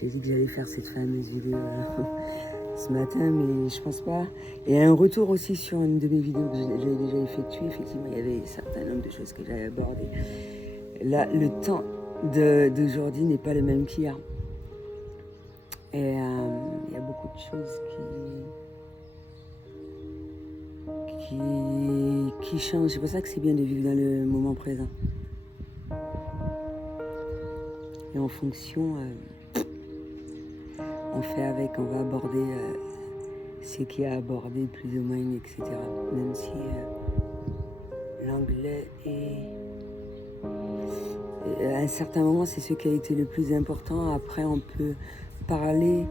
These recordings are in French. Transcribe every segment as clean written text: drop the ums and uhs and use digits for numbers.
J'ai dit que j'allais faire cette fameuse vidéo ce matin, mais je pense pas. Et un retour aussi sur une de mes vidéos que j'avais déjà effectuée. Effectivement, il y avait un certain nombre de choses que j'avais abordées. Là, le temps d'aujourd'hui n'est pas le même qu'hier. Et il y a beaucoup de choses qui changent. C'est pour ça que c'est bien de vivre dans le moment présent. Et en fonction, on fait avec, on va aborder ce qui a abordé plus ou moins, etc. Même si l'anglais est... À un certain moment, c'est ce qui a été le plus important. Après, on peut parler,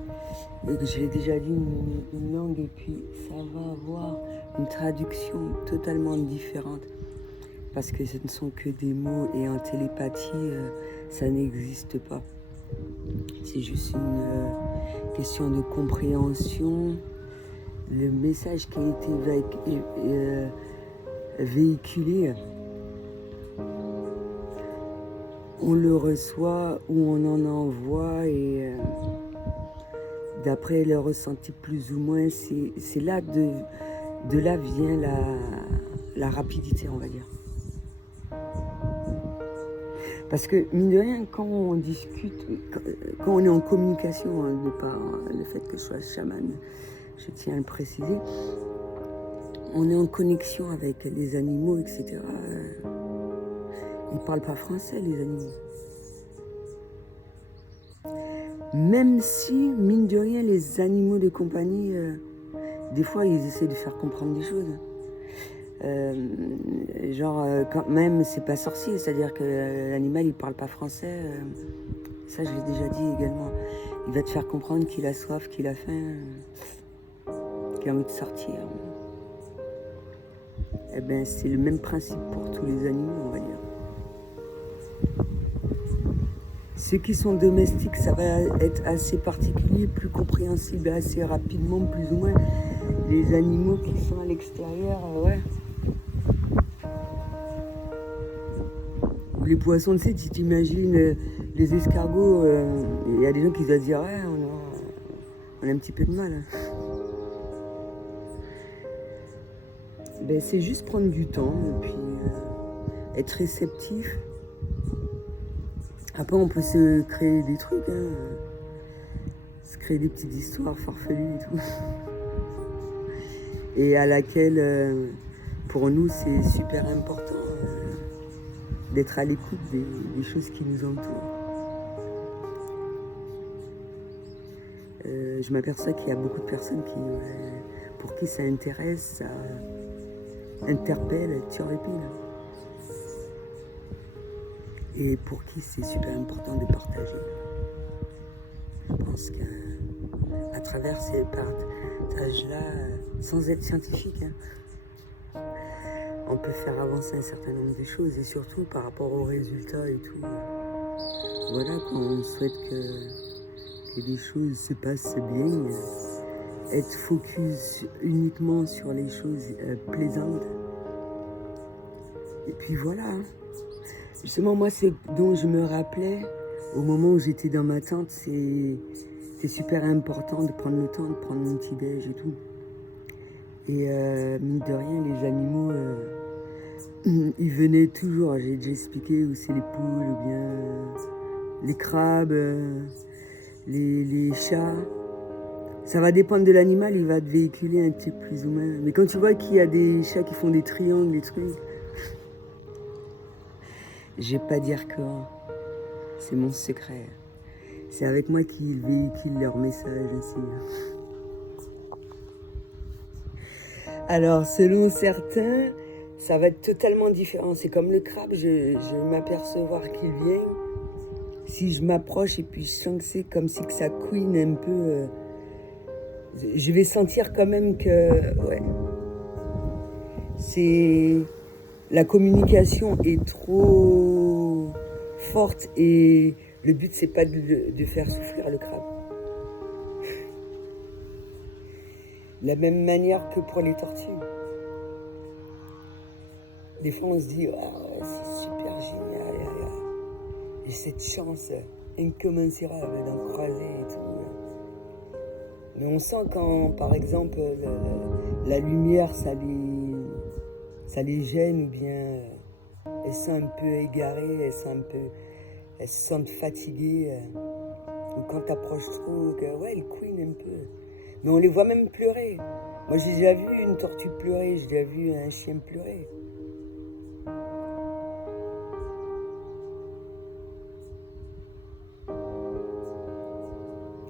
je l'ai déjà dit, une langue, et puis ça va avoir une traduction totalement différente. Parce que ce ne sont que des mots, et en télépathie, ça n'existe pas. C'est juste une question de compréhension. Le message qui a été véhiculé, on le reçoit ou on en envoie, et d'après le ressenti plus ou moins, c'est là de là vient la rapidité, on va dire. Parce que, mine de rien, quand on discute, quand on est en communication, de par le fait que je sois chaman, je tiens à le préciser, on est en connexion avec les animaux, etc. Ils ne parlent pas français, les animaux. Même si, mine de rien, les animaux de compagnie, des fois, ils essaient de faire comprendre des choses. Quand même, c'est pas sorcier, c'est-à-dire que l'animal, il parle pas français. Ça, je l'ai déjà dit également. Il va te faire comprendre qu'il a soif, qu'il a faim, qu'il a envie de sortir. Eh bien, c'est le même principe pour tous les animaux, on va dire. Ceux qui sont domestiques, ça va être assez particulier, plus compréhensible assez rapidement, plus ou moins. Les animaux qui sont à l'extérieur, ouais. Les poissons, tu sais, tu t'imagines les escargots, il y a des gens qui doivent dire, ouais, on a un petit peu de mal. Hein. Ben, c'est juste prendre du temps, et puis être réceptif. Après, on peut se créer des trucs, hein. Se créer des petites histoires farfelues et tout. Et à laquelle, pour nous, c'est super important d'être à l'écoute des choses qui nous entourent. Je m'aperçois qu'il y a beaucoup de personnes pour qui ça intéresse, ça interpelle, turlupine. Et pour qui c'est super important de partager. Je pense qu'à travers ces partages-là, sans être scientifique, hein, on peut faire avancer un certain nombre de choses, et surtout par rapport aux résultats et tout. Voilà, quand on souhaite que les choses se passent bien, être focus uniquement sur les choses plaisantes. Et puis voilà. Justement, moi, c'est dont je me rappelais au moment où j'étais dans ma tente, c'était super important de prendre le temps de prendre mon petit déj et tout. Et mine de rien, les animaux, ils venaient toujours. J'ai déjà expliqué où c'est les poules, ou bien les crabes, les chats. Ça va dépendre de l'animal, il va te véhiculer un type plus ou moins. Mais quand tu vois qu'il y a des chats qui font des triangles, des trucs, je vais pas dire quoi. C'est mon secret. C'est avec moi qu'ils véhiculent leur message aussi. Alors, selon certains, ça va être totalement différent. C'est comme le crabe, je vais m'apercevoir qu'il vient. Si je m'approche et puis je sens que c'est comme si que ça couine un peu, je vais sentir quand même que, ouais, c'est... La communication est trop forte, et le but, c'est pas de faire souffrir le crabe. De la même manière que pour les tortues. Des fois, on se dit, oh, ouais, c'est super génial, j'ai cette chance incommensurable d'en croiser et tout. Mais on sent quand, par exemple, la lumière, ça les gêne ou bien elles sont un peu égarées, elles se sentent fatiguées. Ou quand t'approches trop, ouais, elles couinent un peu. Mais on les voit même pleurer. Moi, j'ai déjà vu une tortue pleurer, j'ai déjà vu un chien pleurer.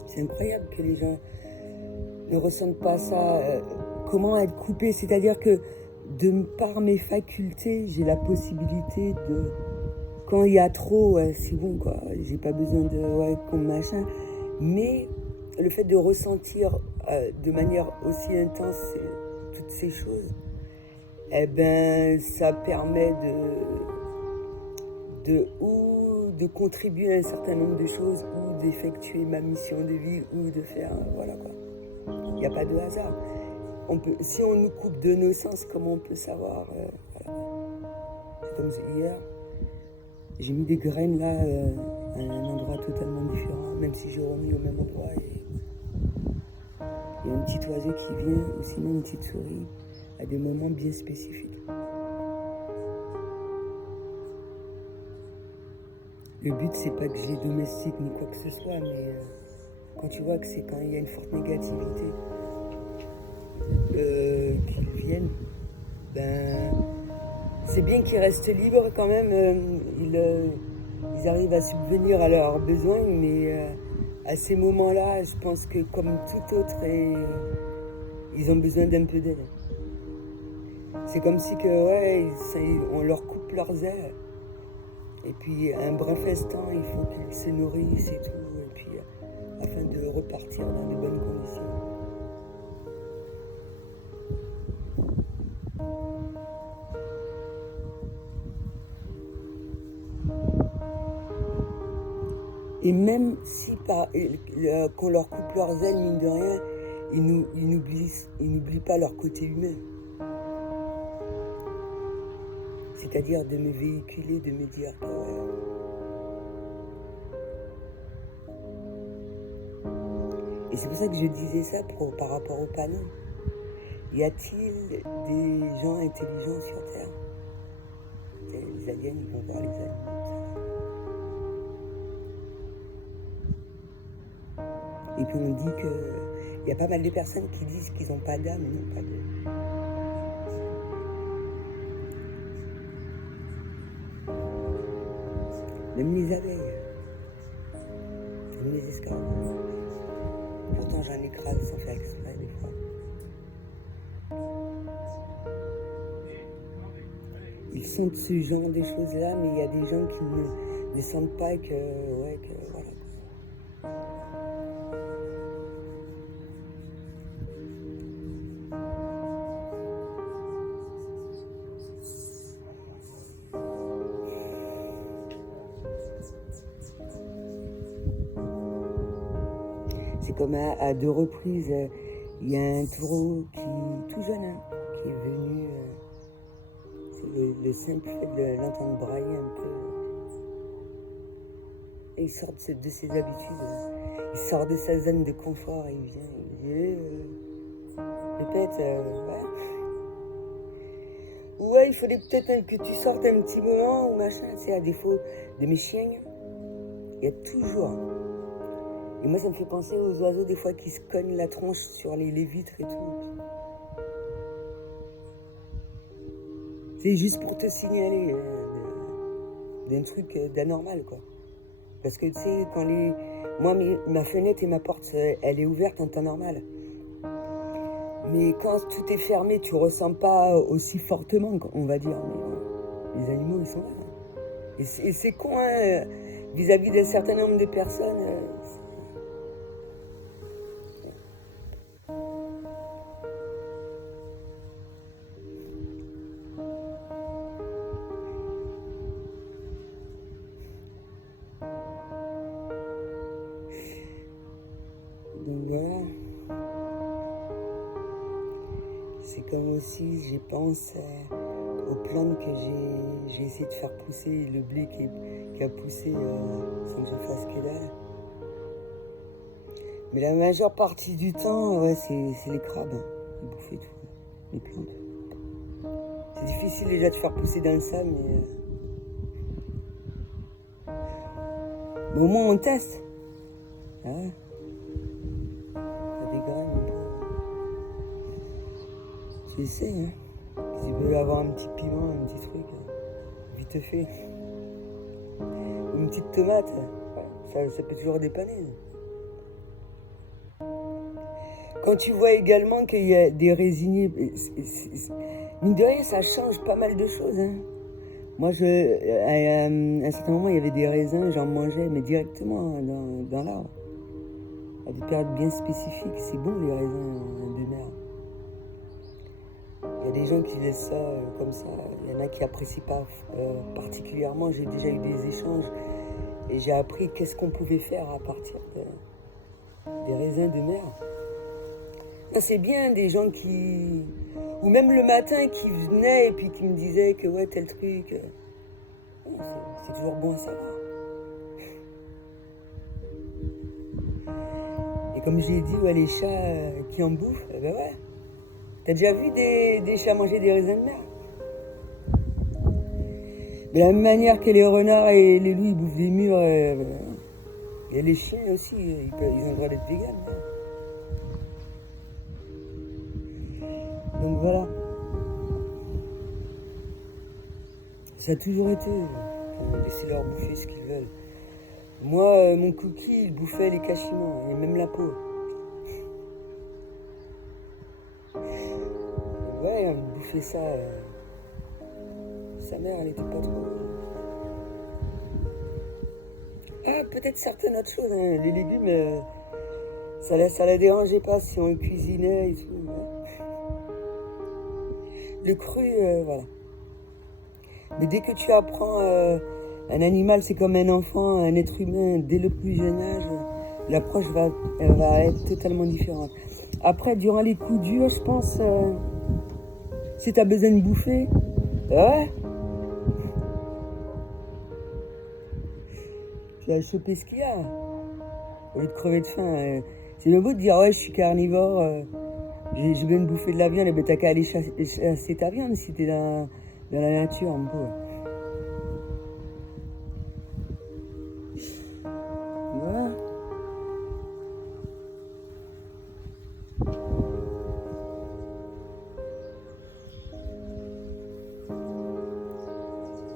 C'est incroyable que les gens ne ressentent pas ça. Comment être coupé? C'est-à-dire que de par mes facultés, j'ai la possibilité de... Quand il y a trop, ouais, c'est bon, quoi. J'ai pas besoin de... Ouais, comme machin. Mais le fait de ressentir de manière aussi intense toutes ces choses, eh ben, ça permet de contribuer à un certain nombre de choses ou d'effectuer ma mission de vie ou de faire... Voilà, quoi. Il n'y a pas de hasard. Si on nous coupe de nos sens, comment on peut savoir voilà. C'est comme hier, j'ai mis des graines là à un endroit totalement différent, même si j'ai remis au même endroit. Et il y a un petit oiseau qui vient, ou sinon une petite souris, à des moments bien spécifiques. Le but, c'est pas que je les domestique ni quoi que ce soit, mais quand tu vois que c'est quand il y a une forte négativité qu'ils viennent, ben c'est bien qu'ils restent libres quand même. Ils arrivent à subvenir à leurs besoins, mais à ces moments-là, je pense que comme tout autre, ils ont besoin d'un peu d'aide. C'est comme si que, ouais, on leur coupe leurs ailes. Et puis, un bref instant, il faut qu'ils se nourrissent et tout, et puis, afin de repartir dans de bonnes conditions. Et même si qu'on leur coupe leurs ailes, mine de rien, ils n'oublient pas leur côté humain. C'est-à-dire de me véhiculer, de me dire que Et c'est pour ça que je disais ça par rapport au panneau. Y a-t-il des gens intelligents sur Terre? Les aliens, ils vont voir les animaux. Et puis on dit qu'il y a pas mal de personnes qui disent qu'ils n'ont pas d'âme, ils n'ont pas de... Même les abeilles, même les escargots. Pourtant j'en écrase sans faire exprès des fois. Ils sentent ce genre de choses-là, mais il y a des gens qui ne sentent pas que voilà. C'est comme à 2 reprises, il y a un taureau tout jeune, qui est venu, c'est le simple fait de l'entendre brailler un peu. Et il sort de ses habitudes, il sort de sa zone de confort, et il vient, peut-être, ouais, il faudrait peut-être que tu sortes un petit moment, ou machin, c'est à défaut de mes chiens, il y a toujours... Et moi, ça me fait penser aux oiseaux, des fois, qui se cognent la tronche sur les vitres et tout. C'est juste pour te signaler d'un truc d'anormal, quoi. Parce que, tu sais, moi, ma fenêtre et ma porte, elle est ouverte en temps normal. Mais quand tout est fermé, tu ressens pas aussi fortement, on va dire. Mais les animaux, ils sont là. Et c'est con, hein, vis-à-vis d'un certain nombre de personnes... Donc voilà. C'est comme aussi, je pense aux plantes que j'ai essayé de faire pousser, le blé qui qui a poussé sans que je fasse que dalle. Mais la majeure partie du temps, ouais, c'est les crabes. Ils bouffent tout, les plantes. C'est difficile déjà de faire pousser dans ça, mais au moins on teste. Ah ouais. Ça dégraine un peu. J'essaie, hein. S'ils veulent avoir un petit piment, un petit truc, vite fait. Ou une petite tomate, ça peut toujours dépanner. Quand tu vois également qu'il y a des résineux, mine de rien, ça change pas mal de choses. Hein. Moi, à un certain moment, il y avait des raisins, j'en mangeais, mais directement dans l'arbre. À des périodes bien spécifiques, c'est bon les raisins de mer. Il y a des gens qui laissent ça comme ça. Il y en a qui n'apprécient pas particulièrement. J'ai déjà eu des échanges et j'ai appris qu'est-ce qu'on pouvait faire à partir des raisins de mer. C'est bien des gens qui... Ou même le matin qui venaient et puis qui me disaient que ouais, tel truc... c'est toujours bon à savoir. Et comme j'ai dit, ouais, les chats qui en bouffent, ben ouais. T'as déjà vu des chats manger des raisins de mer? De la même manière que les renards et les loups, ils bouffent des mûres. Et les chiens aussi, ils ont le droit d'être véganes. Hein. Donc voilà. Ça a toujours été. Laissez-leur bouffer ce qu'ils veulent. Moi, mon cookie, il bouffait les cachements, et même la peau. Ouais, il bouffait ça. Sa mère, elle était pas trop... Ah, peut-être certaines autres choses. Hein. Les légumes, ça la dérangeait pas si on le cuisinait et tout. Ouais. Le cru, voilà. Mais dès que tu apprends un animal, c'est comme un enfant, un être humain, dès le plus jeune âge, l'approche elle va être totalement différente. Après, durant les coups durs, je pense, si tu as besoin de bouffer, ouais, tu vas choper ce qu'il y a. Au lieu de crever de faim. C'est le beau de dire, ouais, je suis carnivore, j'ai besoin de bouffer de la viande, et ben t'as qu'à aller chasser ta viande si t'es dans la nature, un peu. Voilà.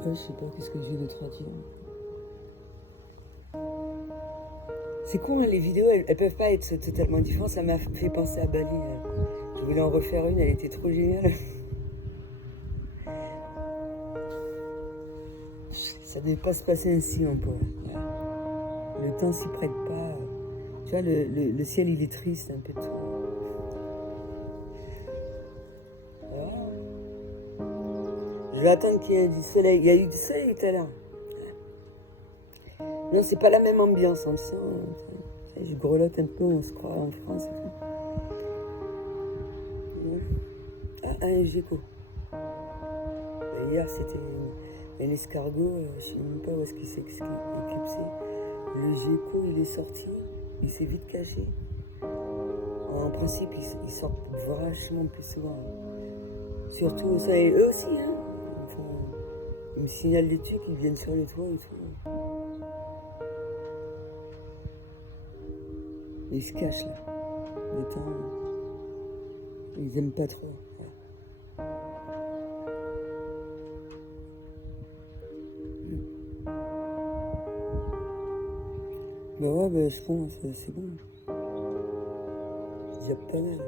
Je sais pas, qu'est-ce que j'ai d'autre à dire. C'est con, hein, les vidéos, elles peuvent pas être totalement différentes. Ça m'a fait penser à Bali. Je voulais en refaire une, elle était trop géniale. Ça devait pas se passer ainsi encore. Le temps s'y prête pas. Tu vois, le ciel, il est triste un peu de tout. Voilà. Je vais attendre qu'il y ait du soleil. Il y a eu du soleil tout à l'heure. Non, c'est pas la même ambiance, on le sent. Je grelotte un peu, on se croit en France. Ah, un gecko. Hier, c'était un escargot, je sais même pas où est-ce qu'il s'est éclipsé. Le gecko, il est sorti, il s'est vite caché. En principe, ils sortent vachement plus souvent. Surtout ça, et eux aussi, hein. Ils me signalent des trucs, ils viennent sur les toits et tout. Et ils se cachent là. Le temps, ils aiment pas trop. Bah ouais, bah, c'est bon. C'est déjà pas mal.